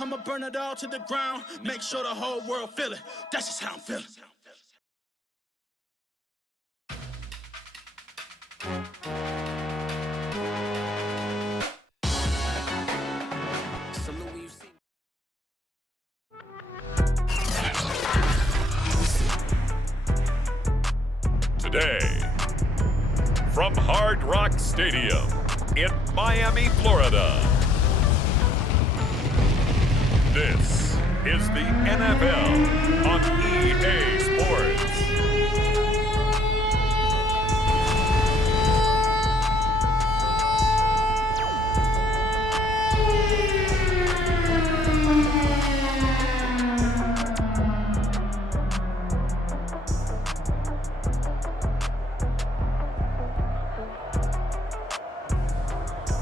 I'ma burn it all to the ground, make sure the whole world feel it. That's just how I'm feeling. Today, from Hard Rock Stadium in Miami, Florida, this is the NFL on EA Sports.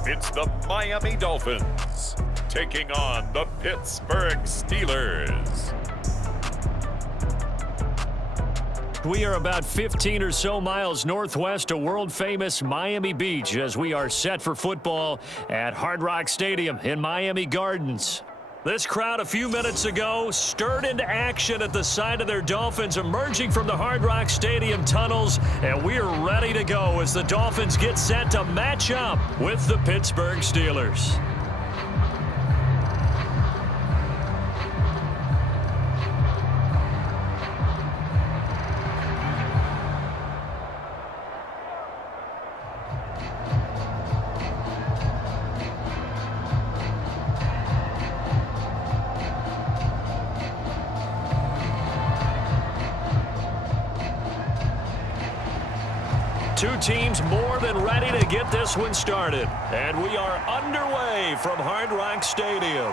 It's the Miami Dolphins taking on the Pittsburgh Steelers. We are about 15 or so miles northwest of world-famous Miami Beach as we are set for football at Hard Rock Stadium in Miami Gardens. This crowd a few minutes ago stirred into action at the side of their Dolphins emerging from the Hard Rock Stadium tunnels, and we are ready to go as the Dolphins get set to match up with the Pittsburgh Steelers. Two teams more than ready to get this one started. And we are underway from Hard Rock Stadium.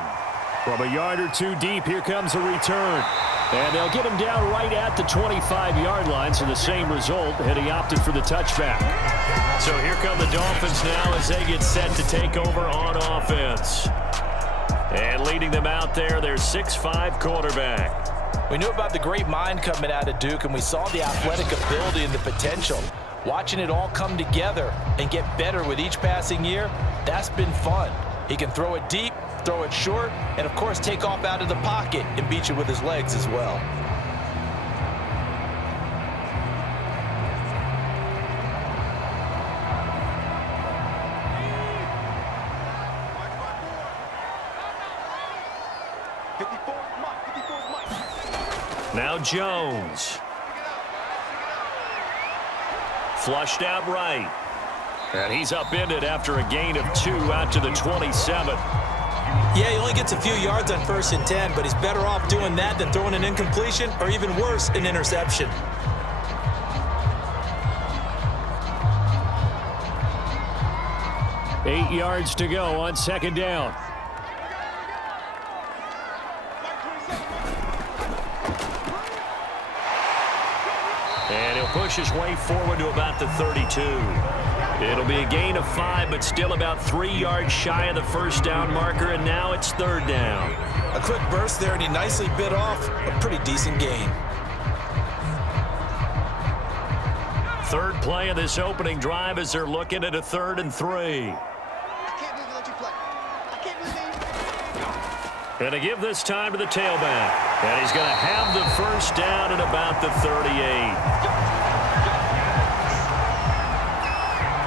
From a yard or two deep, here comes a return. And they'll get him down right at the 25-yard line, so the same result, and he opted for the touchback. So here come the Dolphins now as they get set to take over on offense. And leading them out there, their 6'5" quarterback. We knew about the great mind coming out of Duke, and we saw the athletic ability and the potential. Watching it all come together and get better with each passing year, that's been fun. He can throw it deep, throw it short, and, of course, take off out of the pocket and beat you with his legs as well. Now Jones. Flushed out right. And he's upended after a gain of 2 out to the 27. Yeah, he only gets a few yards on 1st and 10, but he's better off doing that than throwing an incompletion or even worse, an interception. Eight yards to go on 2nd down. And he'll push his way forward to about the 32. It'll be a gain of 5, but still about 3 yards shy of the 1st down marker, and now it's 3rd down. A quick burst there, and he nicely bit off a pretty decent gain. Third play of this opening drive as they're looking at a 3rd and 3. And to give this time to the tailback. And he's going to have the 1st down at about the 38.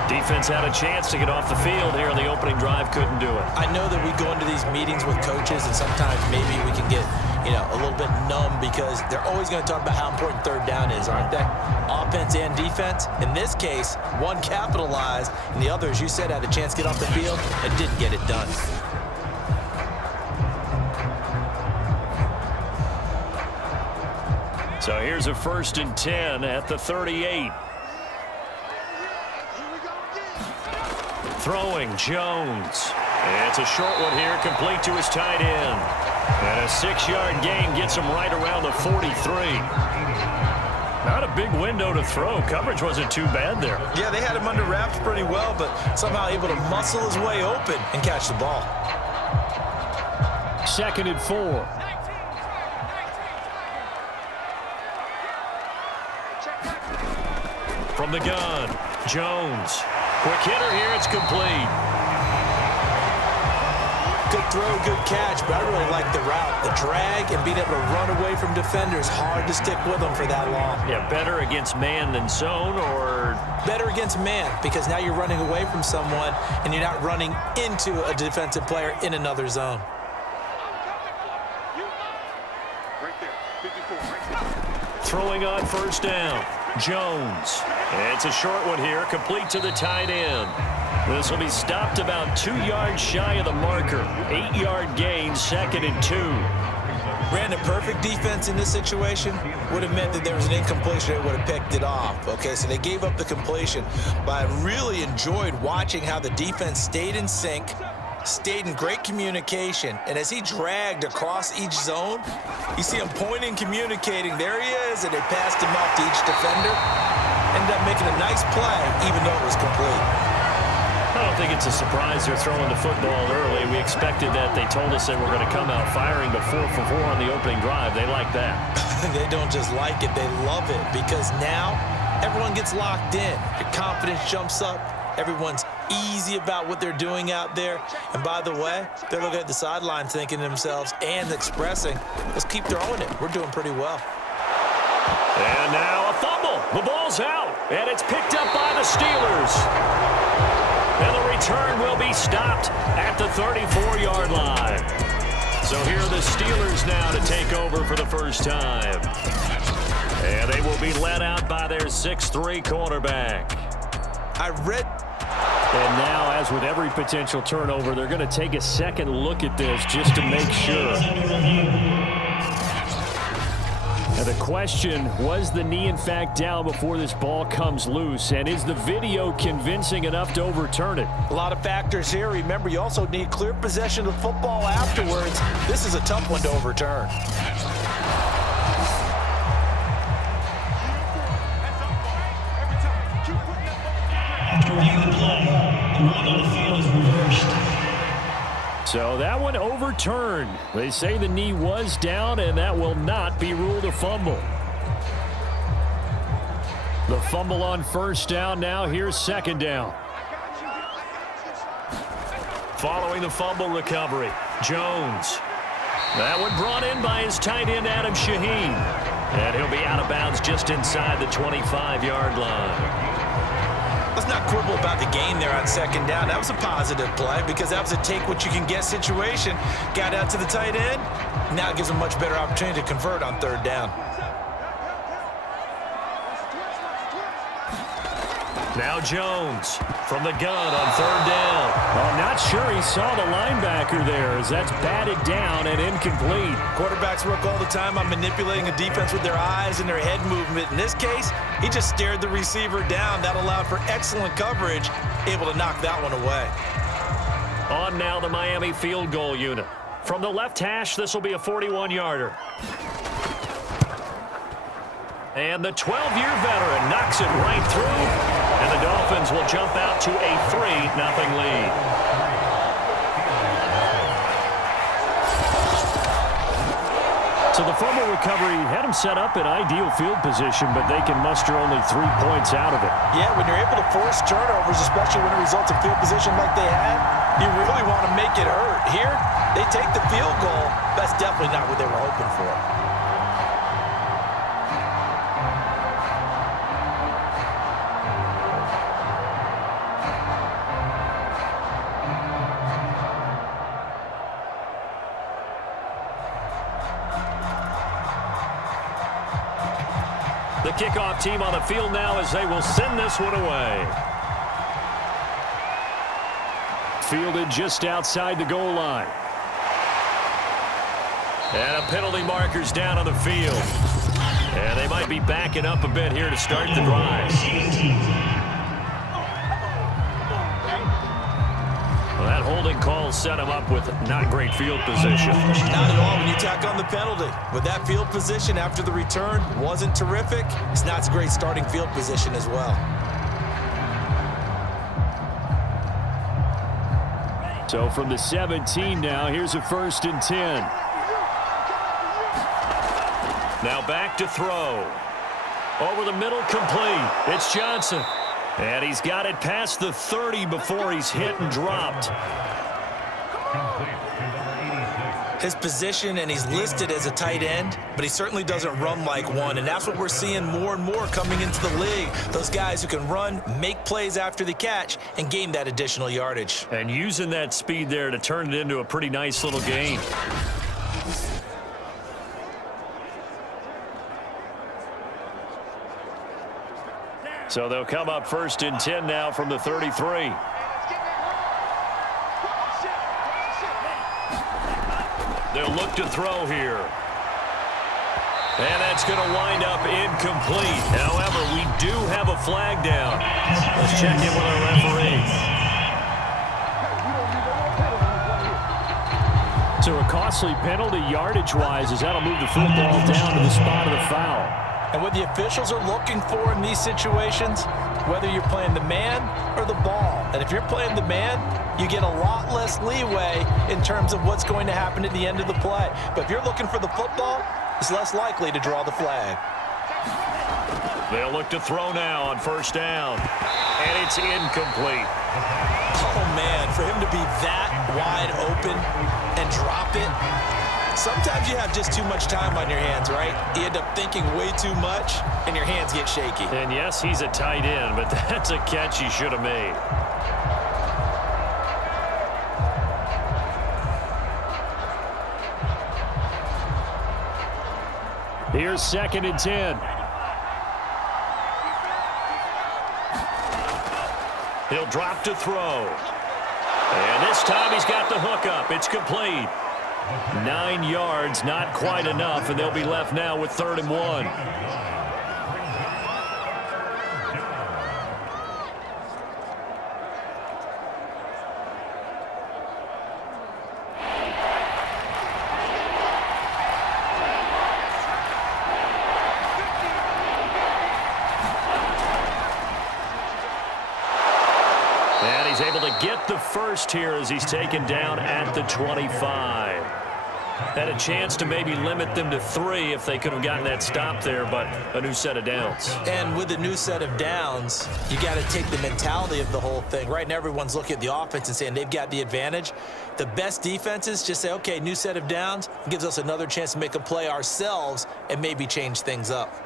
Defense had a chance to get off the field here on the opening drive, couldn't do it. I know that we go into these meetings with coaches, and sometimes maybe we can get, a little bit numb because they're always going to talk about how important 3rd down is, aren't they? Offense and defense. In this case, one capitalized, and the other, as you said, had a chance to get off the field and didn't get it done. So here's a 1st and 10 at the 38. Throwing Jones. It's a short one here, complete to his tight end. And a 6-yard gain gets him right around the 43. Not a big window to throw. Coverage wasn't too bad there. Yeah, they had him under wraps pretty well, but somehow able to muscle his way open and catch the ball. 2nd and 4. From the gun, Jones. Quick hitter here, it's complete. Good throw, good catch, but I really like the route. The drag and being able to run away from defenders, hard to stick with them for that long. Yeah, better against man than zone, or? Better against man, because now you're running away from someone and you're not running into a defensive player in another zone. Throwing on first down, Jones. It's a short one here, complete to the tight end. This will be stopped about 2 yards shy of the marker. 8-yard gain, 2nd and 2. Brandon, perfect defense in this situation would have meant that there was an incompletion that would have picked it off. Okay, so they gave up the completion, but I really enjoyed watching how the defense stayed in sync, stayed in great communication, and as he dragged across each zone, you see him pointing, communicating, there he is, and they passed him off to each defender. Ended up making a nice play, even though it was complete. I don't think it's a surprise they're throwing the football early. We expected that. They told us they were going to come out firing the 4 for 4 on the opening drive. They like that. They don't just like it, they love it, because now everyone gets locked in. Your confidence jumps up. Everyone's easy about what they're doing out there. And by the way, they're looking at the sideline thinking to themselves and expressing, let's keep throwing it. We're doing pretty well. And now a fumble. The ball's out, and it's picked up by the Steelers. And the return will be stopped at the 34-yard line. So here are the Steelers now to take over for the first time. And they will be led out by their 6'3" quarterback. And now, as with every potential turnover, they're going to take a second look at this just to make sure. Now the question, was the knee in fact down before this ball comes loose? And is the video convincing enough to overturn it? A lot of factors here. Remember, you also need clear possession of the football afterwards. This is a tough one to overturn. After reviewing the play, the ruling on the field is reversed. So that one overturned. They say the knee was down, and that will not be ruled a fumble. The fumble on first down. Now here's second down. Following the fumble recovery, Jones. That one brought in by his tight end, Adam Shaheen. And he'll be out of bounds just inside the 25-yard line. Let's not quibble about the gain there on second down. That was a positive play because that was a take-what-you-can-get situation. Got out to the tight end. Now it gives them a much better opportunity to convert on third down. Now Jones from the gun on third down. Well, I'm not sure he saw the linebacker there as that's batted down and incomplete. Quarterbacks work all the time on manipulating a defense with their eyes and their head movement. In this case, he just stared the receiver down. That allowed for excellent coverage, able to knock that one away. On now the Miami field goal unit. From the left hash, this will be a 41-yarder. And the 12-year veteran knocks it right through. And the Dolphins will jump out to a 3-0 lead. So the fumble recovery had them set up in ideal field position, but they can muster only 3 points out of it. Yeah, when you're able to force turnovers, especially when it results in field position like they had, you really want to make it hurt. Here, they take the field goal. That's definitely not what they were hoping for. The kickoff team on the field now as they will send this one away. Fielded just outside the goal line. And a penalty marker's down on the field. And they might be backing up a bit here to start the drive. Well, that holding call set him up with not great field position. Not at all when you tack on the penalty. With that field position after the return wasn't terrific, it's not a great starting field position as well. So from the 17 now, here's a 1st and 10. Now back to throw. Over the middle, complete. It's Johnson. And he's got it past the 30 before he's hit and dropped. his position, and he's listed as a tight end, but he certainly doesn't run like one, and that's what we're seeing more and more coming into the league. Those guys who can run, make plays after the catch, and gain that additional yardage. And using that speed there to turn it into a pretty nice little gain. So they'll come up 1st and 10 now from the 33. They'll look to throw here. And that's going to wind up incomplete. However, we do have a flag down. Let's check in with our referee. So a costly penalty yardage-wise as that'll move the football down to the spot of the foul. And what the officials are looking for in these situations, whether you're playing the man or the ball. And if you're playing the man, you get a lot less leeway in terms of what's going to happen at the end of the play. But if you're looking for the football, it's less likely to draw the flag. They'll look to throw now on 1st down. And it's incomplete. Oh, man, for him to be that wide open and drop it, sometimes you have just too much time on your hands, right? You end up thinking way too much, and your hands get shaky. And yes, he's a tight end, but that's a catch he should have made. Here's 2nd and 10. He'll drop to throw. And this time he's got the hook up. It's complete. 9 yards, not quite enough, and they'll be left now with 3rd and 1. And he's able to get the first here as he's taken down at the 25. Had a chance to maybe limit them to 3 if they could have gotten that stop there, but a new set of downs. And with a new set of downs, you got to take the mentality of the whole thing. Right now, everyone's looking at the offense and saying they've got the advantage. The best defenses just say, okay, new set of downs, gives us another chance to make a play ourselves and maybe change things up.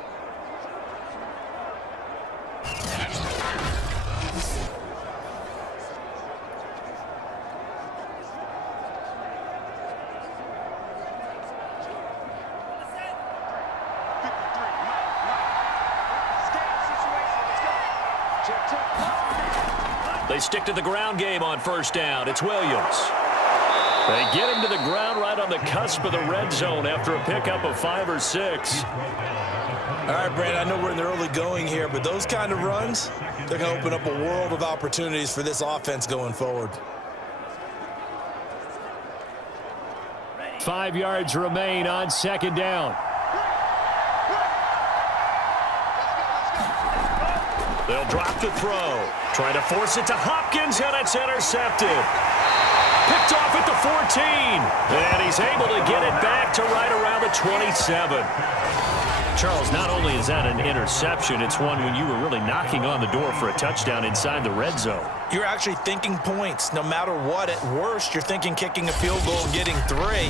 They stick to the ground game on 1st down. It's Williams. They get him to the ground right on the cusp of the red zone after a pickup of 5 or 6. All right, Brandon, I know we're in the early going here, but those kind of runs, they're going to open up a world of opportunities for this offense going forward. 5 yards remain on 2nd down. They'll drop to throw. Trying to force it to Hopkins, and it's intercepted. Picked off at the 14. And he's able to get it back to right around the 27. Charles, not only is that an interception, it's one when you were really knocking on the door for a touchdown inside the red zone. You're actually thinking points. No matter what, at worst, you're thinking kicking a field goal and getting 3.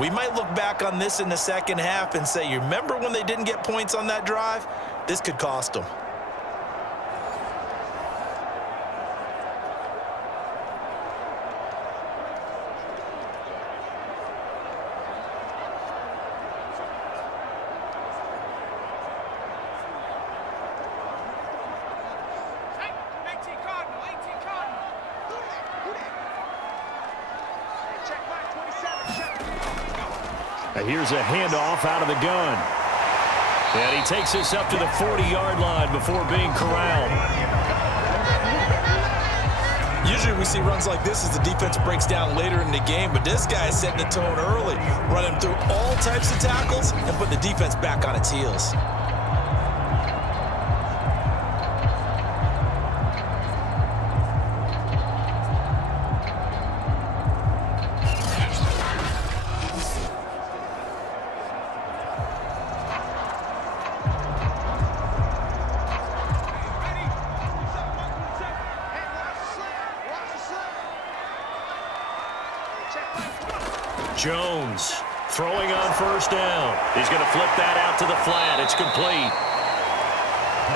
We might look back on this in the second half and say, you remember when they didn't get points on that drive? This could cost them. And here's a handoff out of the gun. And he takes this up to the 40-yard line before being corralled. Usually we see runs like this as the defense breaks down later in the game, but this guy is setting the tone early, running through all types of tackles and putting the defense back on its heels. Jones throwing on first down. He's going to flip that out to the flat. It's complete.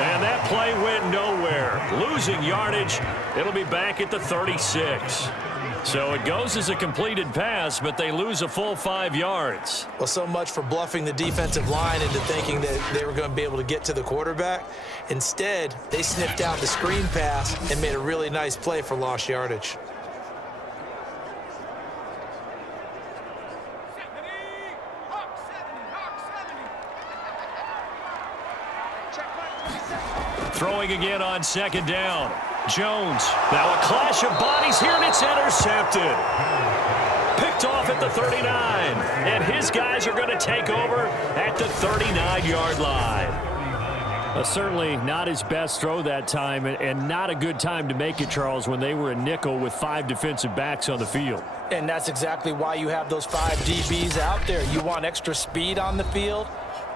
And that play went nowhere. Losing yardage. It'll be back at the 36. So it goes as a completed pass, but they lose a full 5 yards. Well, so much for bluffing the defensive line into thinking that they were going to be able to get to the quarterback. Instead, they sniffed out the screen pass and made a really nice play for lost yardage. Throwing again on second down. Jones. Now a clash of bodies here, and it's intercepted. Picked off at the 39. And his guys are going to take over at the 39-yard line. Certainly not his best throw that time, and not a good time to make it, Charles, when they were a nickel with 5 defensive backs on the field. And that's exactly why you have those 5 DBs out there. You want extra speed on the field,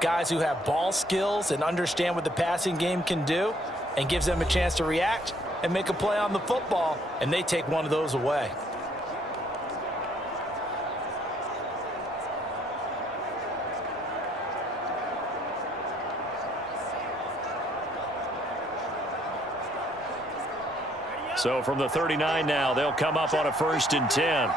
guys who have ball skills and understand what the passing game can do, and gives them a chance to react and make a play on the football, and they take one of those away. So from the 39 now, they'll come up on a 1st and 10.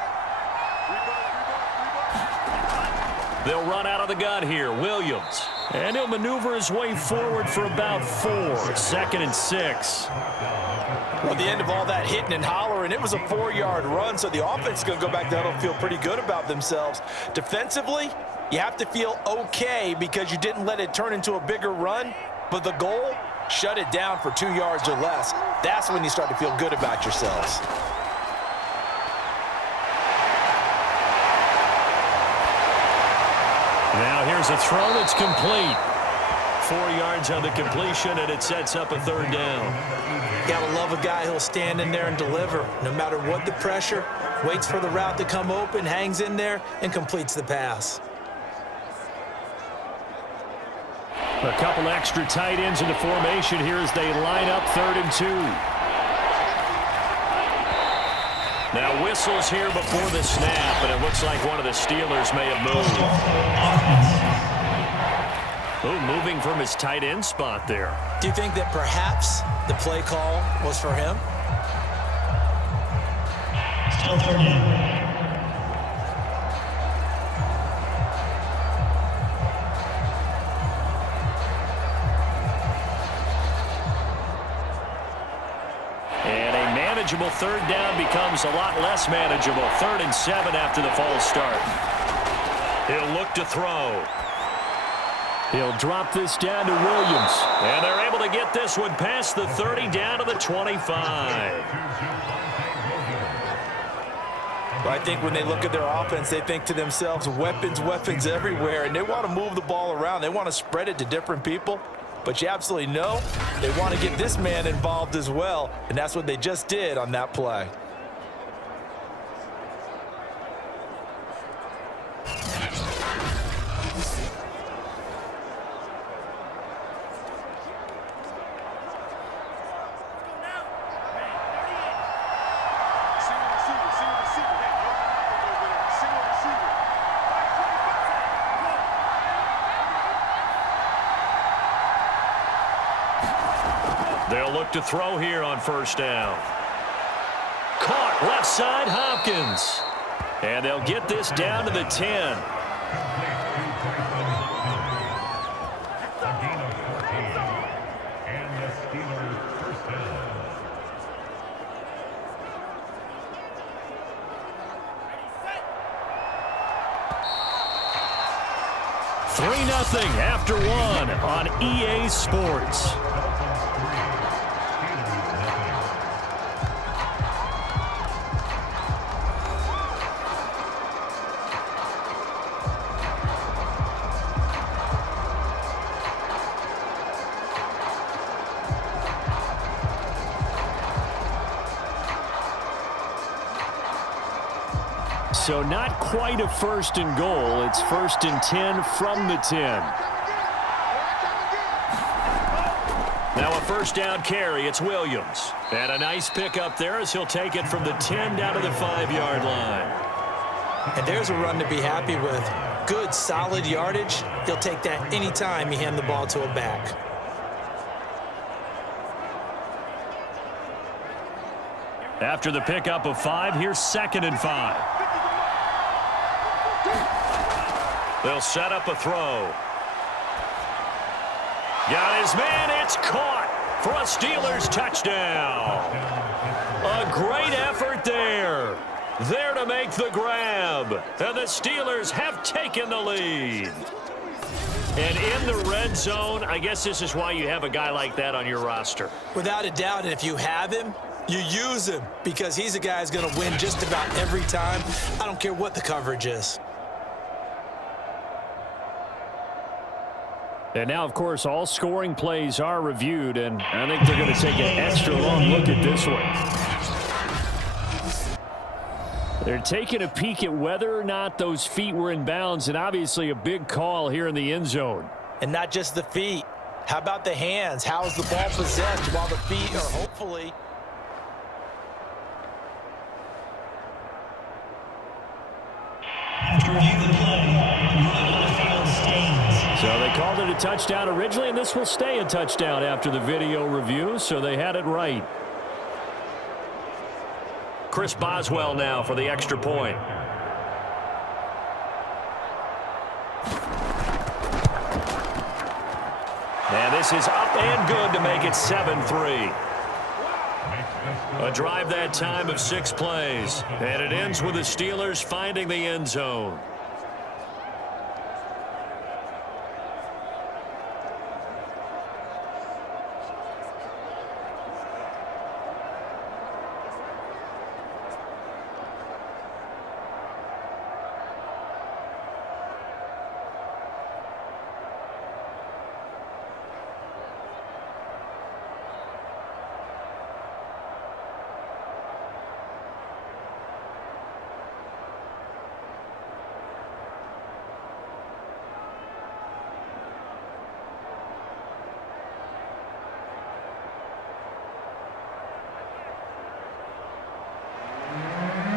They'll run out of the gun here. Williams. And he'll maneuver his way forward for about 4. 2nd and 6. Well, at the end of all that hitting and hollering, it was a 4-yard run, so the offense is going to go back down and feel pretty good about themselves. Defensively, you have to feel okay because you didn't let it turn into a bigger run, but the goal, shut it down for 2 yards or less. That's when you start to feel good about yourselves. Now here's a throw that's complete. 4 yards on the completion, and it sets up a 3rd down. Gotta love a guy who'll stand in there and deliver. No matter what the pressure, waits for the route to come open, hangs in there, and completes the pass. A couple extra tight ends in the formation here as they line up 3rd and 2. Now whistles here before the snap, and it looks like one of the Steelers may have moved. Moving from his tight end spot there. Do you think that perhaps the play call was for him? Still 3rd down. Manageable 3rd down becomes a lot less manageable. 3rd and 7 after the false start. He'll look to throw. He'll drop this down to Williams. And they're able to get this one past the 30 down to the 25. I think when they look at their offense, they think to themselves, weapons, weapons everywhere, and they want to move the ball around. They want to spread it to different people. But you absolutely know they want to get this man involved as well, and that's what they just did on that play. They'll look to throw here on 1st down. Caught left side, Hopkins. And they'll get this down to the 10. Nothing after 1 on EA Sports. So not quite a 1st and goal. It's 1st and 10 from the 10. Now a 1st down carry. It's Williams. And a nice pickup there as he'll take it from the 10 down to the 5-yard line. And there's a run to be happy with. Good, solid yardage. He'll take that anytime you hand the ball to a back. After the pickup of 5, here's 2nd and 5. They'll set up a throw. Got his man. It's caught for a Steelers touchdown. A great effort there. There to make the grab. And the Steelers have taken the lead. And in the red zone, I guess this is why you have a guy like that on your roster. Without a doubt, and if you have him, you use him because he's a guy who's going to win just about every time. I don't care what the coverage is. And now, of course, all scoring plays are reviewed, and I think they're going to take an extra long look at this one. They're taking a peek at whether or not those feet were in bounds, and obviously a big call here in the end zone. And not just the feet. How about the hands? How is the ball possessed while the feet are hopefully... After reviewing the play, the ruling on the field stands. So they called it a touchdown originally, and this will stay a touchdown after the video review, so they had it right. Chris Boswell now for the extra point. And this is up and good to make it 7-3. A drive that time of 6 plays. And it ends with the Steelers finding the end zone.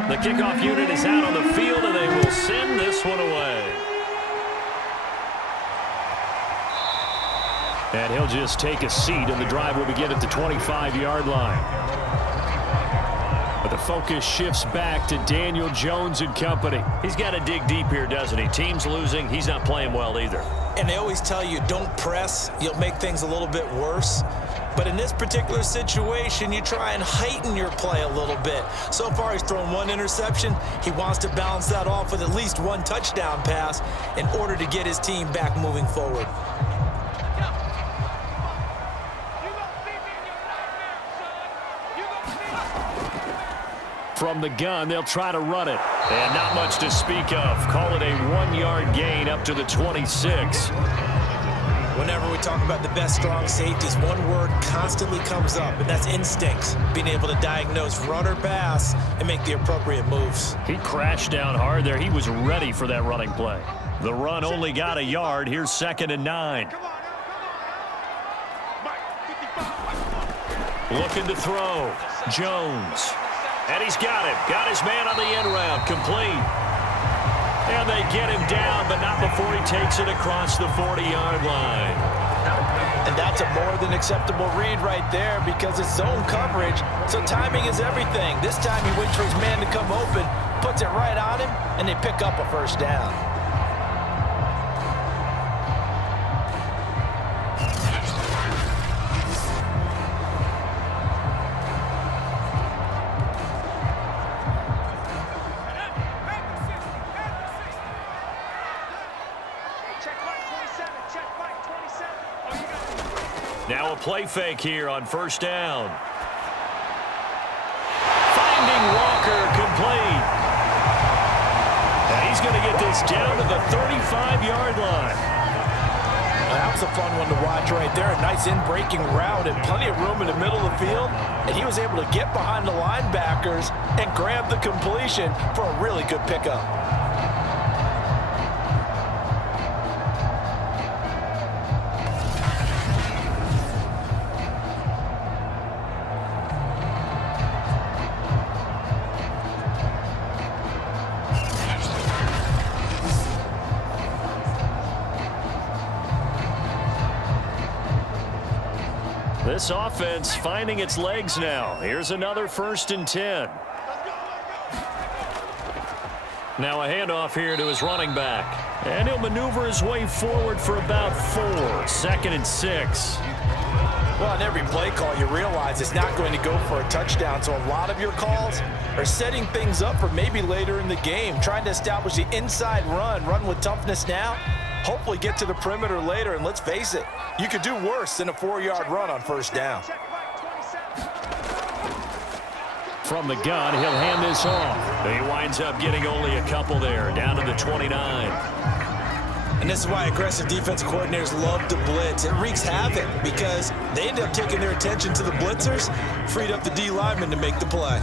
The kickoff unit is out on the field, and they will send this one away. And he'll just take a seat, and the drive will begin at the 25-yard line. But the focus shifts back to Daniel Jones and company. He's got to dig deep here, doesn't he? Team's losing. He's not playing well either. And they always tell you, don't press. You'll make things a little bit worse. But in this particular situation, you try and heighten your play a little bit. So far, he's thrown 1 interception. He wants to balance that off with at least 1 touchdown pass in order to get his team back moving forward. From the gun, they'll try to run it. And not much to speak of. Call it a 1-yard gain up to the 26. Whenever we talk about the best strong safeties, one word constantly comes up, and that's instincts. Being able to diagnose run or pass and make the appropriate moves. He crashed down hard there. He was ready for that running play. The run only got a yard. Here's 2nd and 9. Looking to throw. Jones. And he's got him. Got his man on the end route. Complete. And they get him down, but not before he takes it across the 40-yard line. And that's a more than acceptable read right there because it's zone coverage, so timing is everything. This time he waits for his man to come open, puts it right on him, and they pick up a first down. Now a play fake here on first down. Finding Walker, complete. And he's going to get this down to the 35-yard line. That was a fun one to watch right there. A nice in-breaking route and plenty of room in the middle of the field. And he was able to get behind the linebackers and grab the completion for a really good pickup. This offense finding its legs now. Here's another 1st and 10. Now a handoff here to his running back. And he'll maneuver his way forward for about 4. 2nd and 6. Well, on every play call, you realize it's not going to go for a touchdown. So a lot of your calls are setting things up for maybe later in the game, trying to establish the inside run with toughness now, hopefully get to the perimeter later. And let's face it, you could do worse than a 4-yard run on 1st down. From the gun, he'll hand this off. He winds up getting only a couple there, down to the 29. And this is why aggressive defensive coordinators love to blitz. It wreaks havoc because they end up taking their attention to the blitzers, freed up the D lineman to make the play.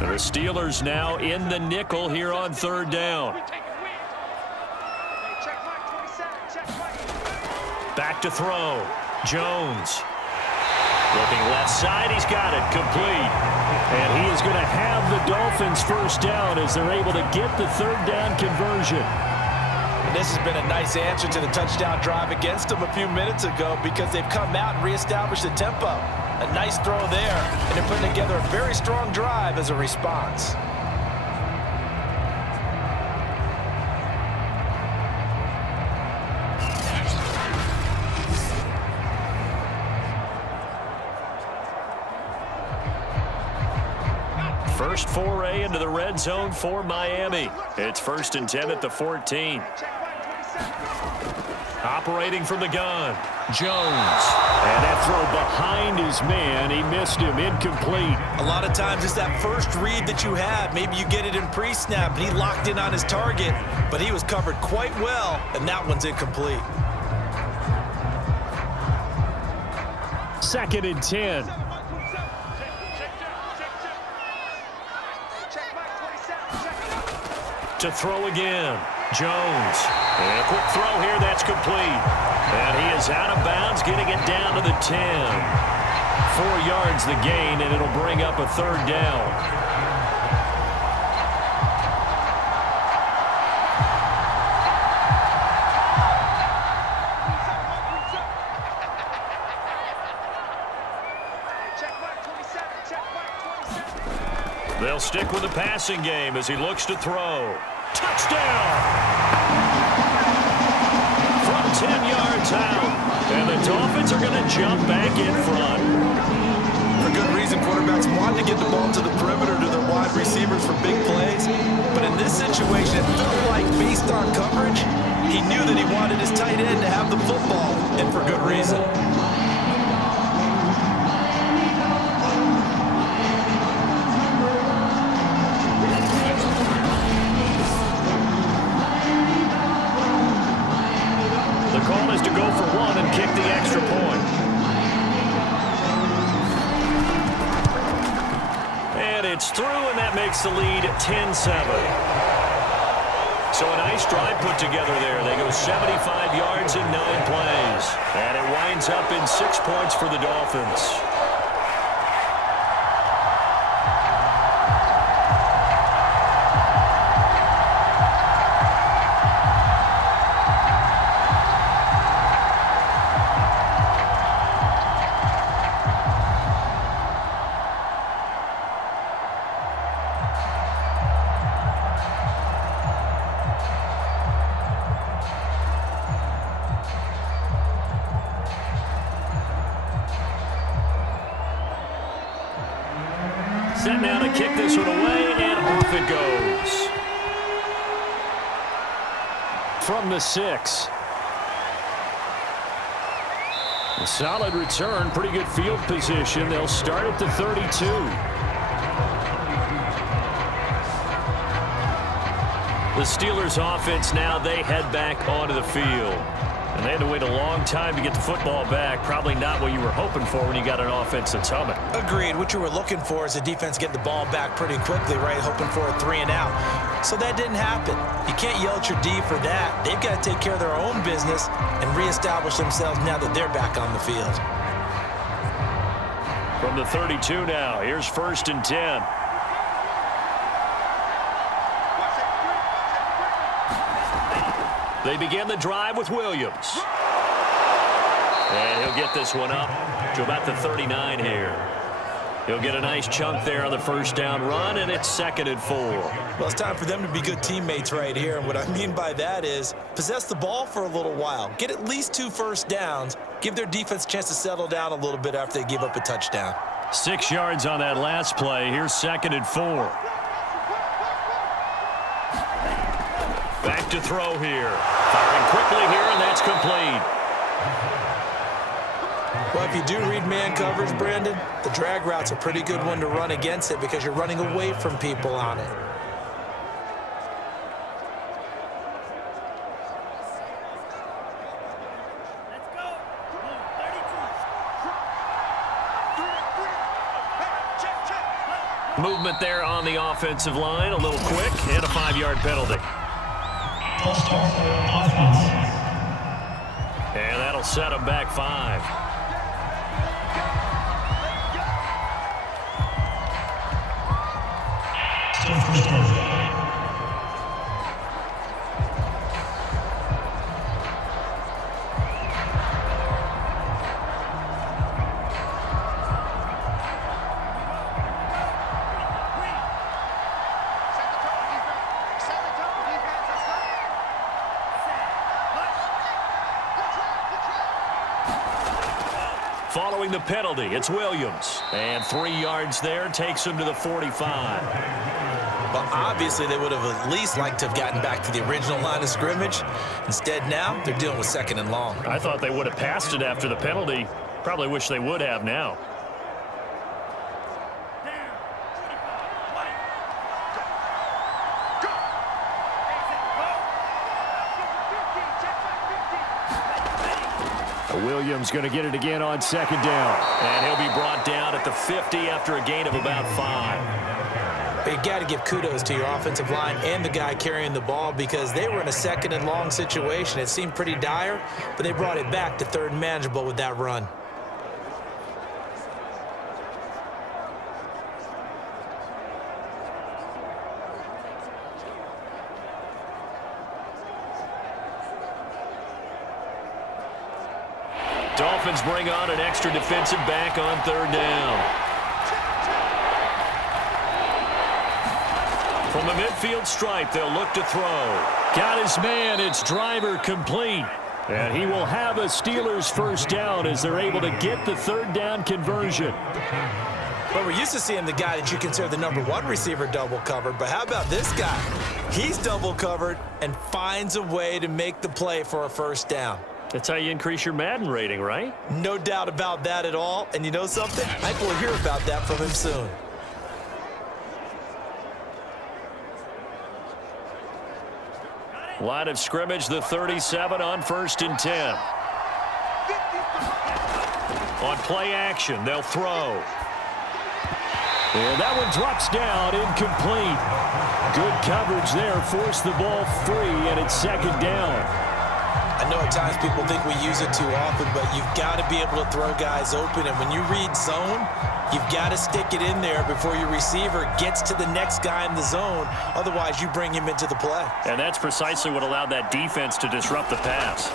The Steelers now in the nickel here on 3rd down. Back to throw. Jones. Looking left side, he's got it, complete. And he is going to have the Dolphins 1st down as they're able to get the 3rd down conversion. And this has been a nice answer to the touchdown drive against them a few minutes ago because they've come out and reestablished the tempo. A nice throw there, and they're putting together a very strong drive as a response. First foray into the red zone for Miami. It's 1st and 10 at the 14. Operating from the gun, Jones. And that throw behind his man. He missed him, incomplete. A lot of times it's that first read that you have. Maybe you get it in pre-snap, and he locked in on his target, but he was covered quite well, and that one's incomplete. 2nd and 10. To throw again, Jones. And a quick throw here, that's complete. And he is out of bounds, getting it down to the 10. 4 yards the gain, and it'll bring up a 3rd down. They'll stick with the passing game as he looks to throw. Touchdown! From 10 yards out. And the Dolphins are going to jump back in front. For good reason, quarterbacks want to get the ball to the perimeter to their wide receivers for big plays. But in this situation, it felt like based on coverage, he knew that he wanted his tight end to have the football, and for good reason. It's through, and that makes the lead 10-7. So a nice drive put together there. They go 75 yards in 9 plays. And it winds up in 6 points for the Dolphins. Set now to kick this one away, and off it goes. From the 6. A solid return, pretty good field position. They'll start at the 32. The Steelers offense now, they head back onto the field. And they had to wait a long time to get the football back. Probably not what you were hoping for when you got an offense that's humming. Agreed. What you were looking for is the defense get the ball back pretty quickly, right? Hoping for a 3 and out. So that didn't happen. You can't yell at your D for that. They've got to take care of their own business and reestablish themselves now that they're back on the field. From the 32 now, here's 1st and 10. They begin the drive with Williams. And he'll get this one up to about the 39 here. He'll get a nice chunk there on the first down run, and it's 2nd and 4. Well, it's time for them to be good teammates right here. And what I mean by that is possess the ball for a little while. Get at least 2 first downs. Give their defense a chance to settle down a little bit after they give up a touchdown. 6 yards on that last play. Here's 2nd and 4. Back to throw here. Firing quickly here, and that's complete. Well, if you do read man coverage, Brandon, the drag route's a pretty good one to run against it because you're running away from people on it. Movement there on the offensive line, a little quick, and a 5-yard penalty. False start, offense. And that'll set them back 5. Still first down. Following the penalty, it's Williams. And 3 yards there takes him to the 45. Well, obviously, they would have at least liked to have gotten back to the original line of scrimmage. Instead, now they're dealing with 2nd and long. I thought they would have passed it after the penalty. Probably wish they would have now. Williams going to get it again on 2nd down. And he'll be brought down at the 50 after a gain of about 5. But you got to give kudos to your offensive line and the guy carrying the ball because they were in a 2nd and long situation. It seemed pretty dire, but they brought it back to 3rd and manageable with that run. Dolphins bring on an extra defensive back on 3rd down. From the midfield stripe, they'll look to throw. Got his man. It's Driver complete. And he will have a Steelers first down as they're able to get the 3rd down conversion. But we're used to seeing the guy that you consider the #1 receiver double covered. But how about this guy? He's double covered and finds a way to make the play for a first down. That's how you increase your Madden rating, right? No doubt about that at all. And you know something? I think we'll hear about that from him soon. Line of scrimmage, the 37 on 1st and 10. On play action, they'll throw. And that one drops down, incomplete. Good coverage there, forced the ball free, and it's 2nd down. I know at times people think we use it too often, but you've got to be able to throw guys open. And when you read zone, you've got to stick it in there before your receiver gets to the next guy in the zone. Otherwise, you bring him into the play. And that's precisely what allowed that defense to disrupt the pass.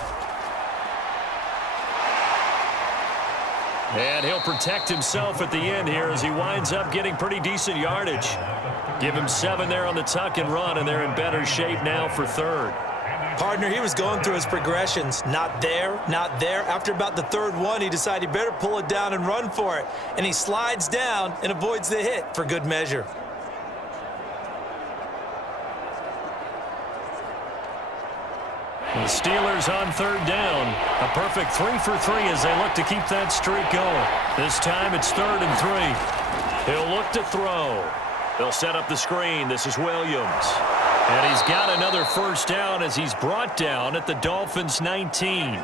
And he'll protect himself at the end here as he winds up getting pretty decent yardage. Give him 7 there on the tuck and run, and they're in better shape now for 3rd. Partner, he was going through his progressions. Not there, not there. After about the 3rd one, he decided he better pull it down and run for it. And he slides down and avoids the hit for good measure. The Steelers on 3rd down. A perfect 3 for 3 as they look to keep that streak going. This time it's 3rd and 3. He'll look to throw. They'll set up the screen. This is Williams. And he's got another first down as he's brought down at the Dolphins' 19.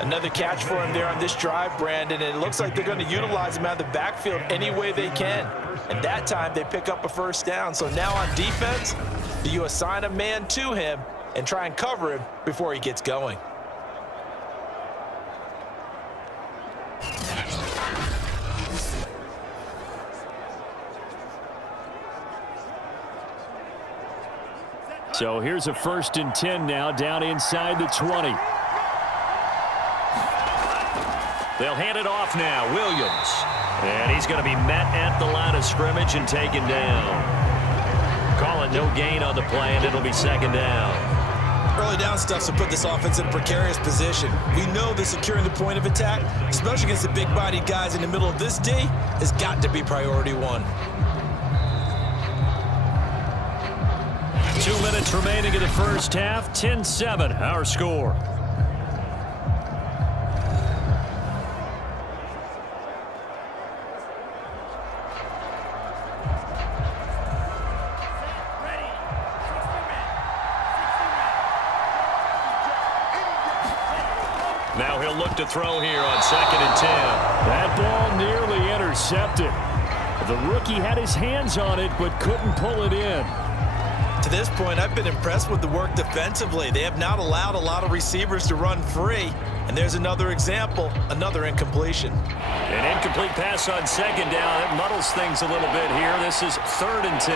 Another catch for him there on this drive, Brandon, and it looks like they're going to utilize him out of the backfield any way they can. And that time they pick up a first down. So now on defense, do you assign a man to him and try and cover him before he gets going? So here's a 1st and 10 now down inside the 20. They'll hand it off now. Williams. And he's going to be met at the line of scrimmage and taken down. Call it no gain on the play, and it'll be 2nd down. Early down stuff to put this offense in a precarious position. We know that securing the point of attack, especially against the big-bodied guys in the middle of this D, has got to be priority one. 2 minutes remaining in the first half. 10-7, our score. Now he'll look to throw here on 2nd and 10. That ball nearly intercepted. The rookie had his hands on it but couldn't pull it in. To this point, I've been impressed with the work defensively. They have not allowed a lot of receivers to run free. And there's another example, another incompletion. An incomplete pass on 2nd down. It muddles things a little bit here. This is 3rd and 10.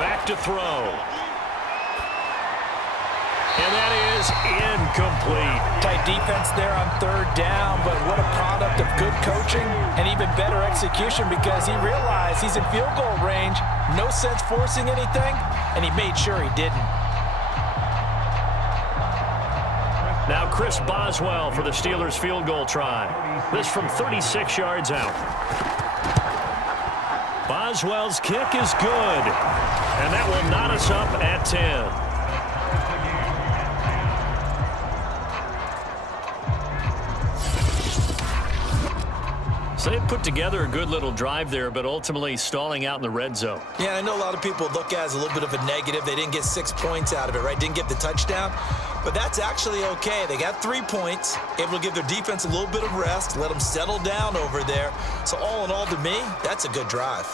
Back to throw. And that is incomplete. Tight defense there on 3rd down, but what a product of good coaching and even better execution because he realized he's in field goal range. No sense forcing anything, and he made sure he didn't. Now Chris Boswell for the Steelers field goal try. This from 36 yards out. Boswell's kick is good, and that will knot us up at 10. So they put together a good little drive there, but ultimately stalling out in the red zone. Yeah, I know a lot of people look at it as a little bit of a negative. They didn't get 6 points out of it, right? Didn't get the touchdown. But that's actually okay. They got 3 points, able to give their defense a little bit of rest, let them settle down over there. So all in all, to me, that's a good drive.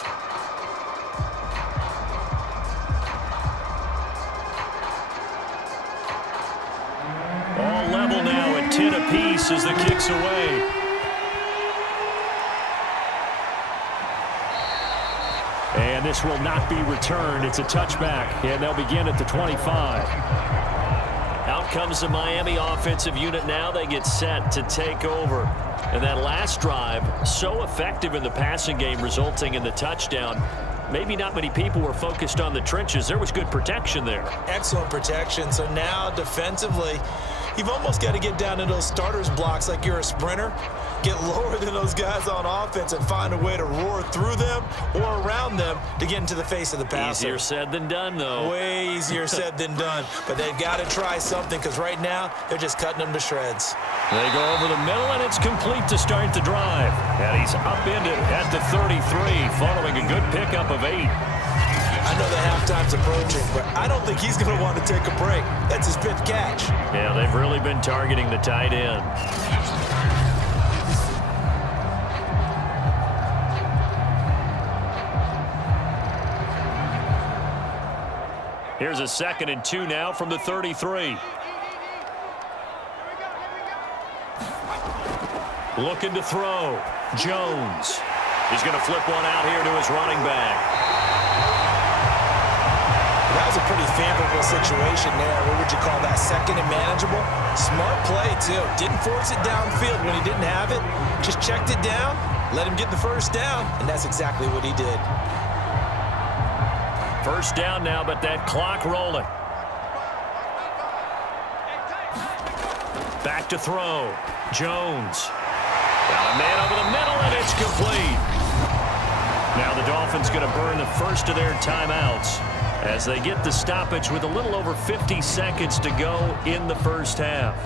All level now at 10 apiece as the kick's away. And this will not be returned. It's a touchback, and they'll begin at the 25. Out comes the Miami offensive unit now. They get set to take over. And that last drive, so effective in the passing game, resulting in the touchdown. Maybe not many people were focused on the trenches. There was good protection there. Excellent protection. So now defensively, you've almost got to get down to those starters blocks like you're a sprinter. Get lower than those guys on offense and find a way to roar through them or around them to get into the face of the passer. Easier said than done, though. Way easier said than done. But they've got to try something because right now they're just cutting them to shreds. They go over the middle, and it's complete to start the drive. And he's upended at the 33, following a good pickup of 8. I know the halftime's approaching, but I don't think he's going to want to take a break. That's his 5th catch. Yeah, they've really been targeting the tight end. Here's a 2nd and 2 now from the 33. Looking to throw. Jones. He's going to flip one out here to his running back. That was a pretty favorable situation there. What would you call that? 2nd and manageable? Smart play, too. Didn't force it downfield when he didn't have it. Just checked it down, let him get the 1st down, and that's exactly what he did. 1st down now, but that clock rolling. Back to throw. Jones. Got a man over the middle, and it's complete. Now the Dolphins going to burn the first of their timeouts as they get the stoppage with a little over 50 seconds to go in the first half.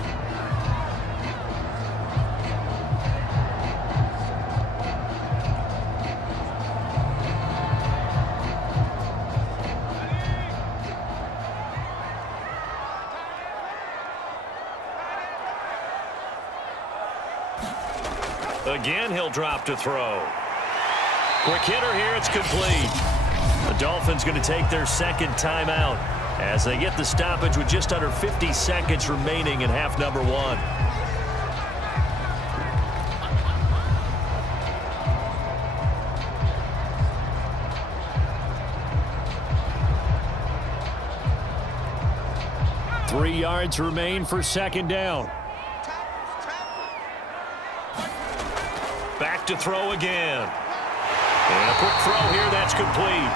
Again, he'll drop to throw. Quick hitter here, it's complete. The Dolphins going to take their 2nd timeout as they get the stoppage with just under 50 seconds remaining in half number 1. yards remain for second down. Back to throw again. And a quick throw here, that's complete.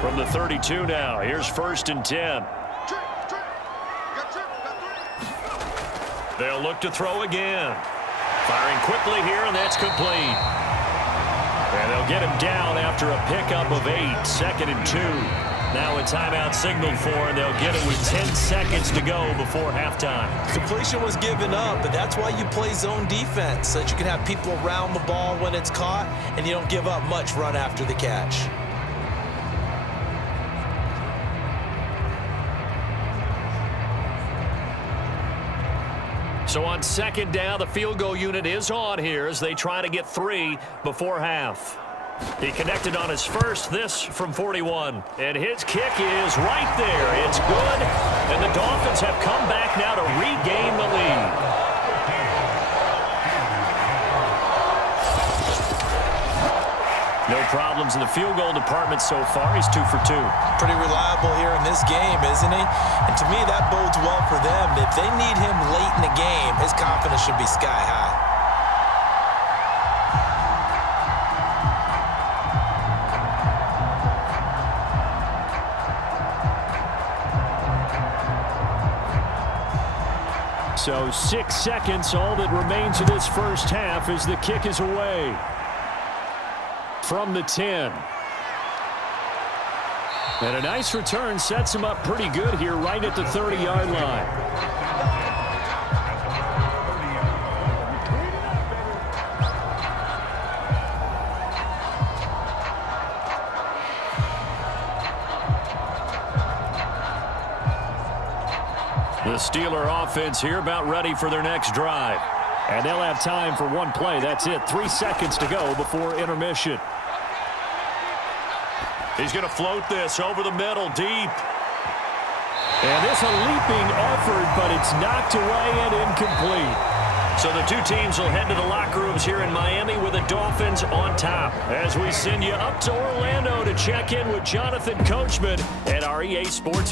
From the 32 now, here's 1st and 10. They'll look to throw again. Firing quickly here, and that's complete. And they'll get him down after a pickup of 8, 2nd and 2. Now a timeout signaled for, and they'll get it with 10 seconds to go before halftime. Completion was given up, but that's why you play zone defense, so that you can have people around the ball when it's caught, and you don't give up much run after the catch. So on 2nd down, the field goal unit is on here as they try to get 3 before half. He connected on his first, this from 41. And his kick is right there. It's good. And the Dolphins have come back now to regain the lead. No problems in the field goal department so far. He's 2 for 2. Pretty reliable here in this game, isn't he? And to me, that bodes well for them. If they need him late in the game, his confidence should be sky high. So 6 seconds, all that remains of this first half as the kick is away. From the 10. And a nice return sets him up pretty good here right at the 30-yard line. The Steeler offense here about ready for their next drive. And they'll have time for one play. That's it. 3 seconds to go before intermission. He's going to float this over the middle, deep. And this a leaping effort, but it's knocked away and incomplete. So the two teams will head to the locker rooms here in Miami with the Dolphins on top. As we send you up to Orlando to check in with Jonathan Coachman at our EA Sports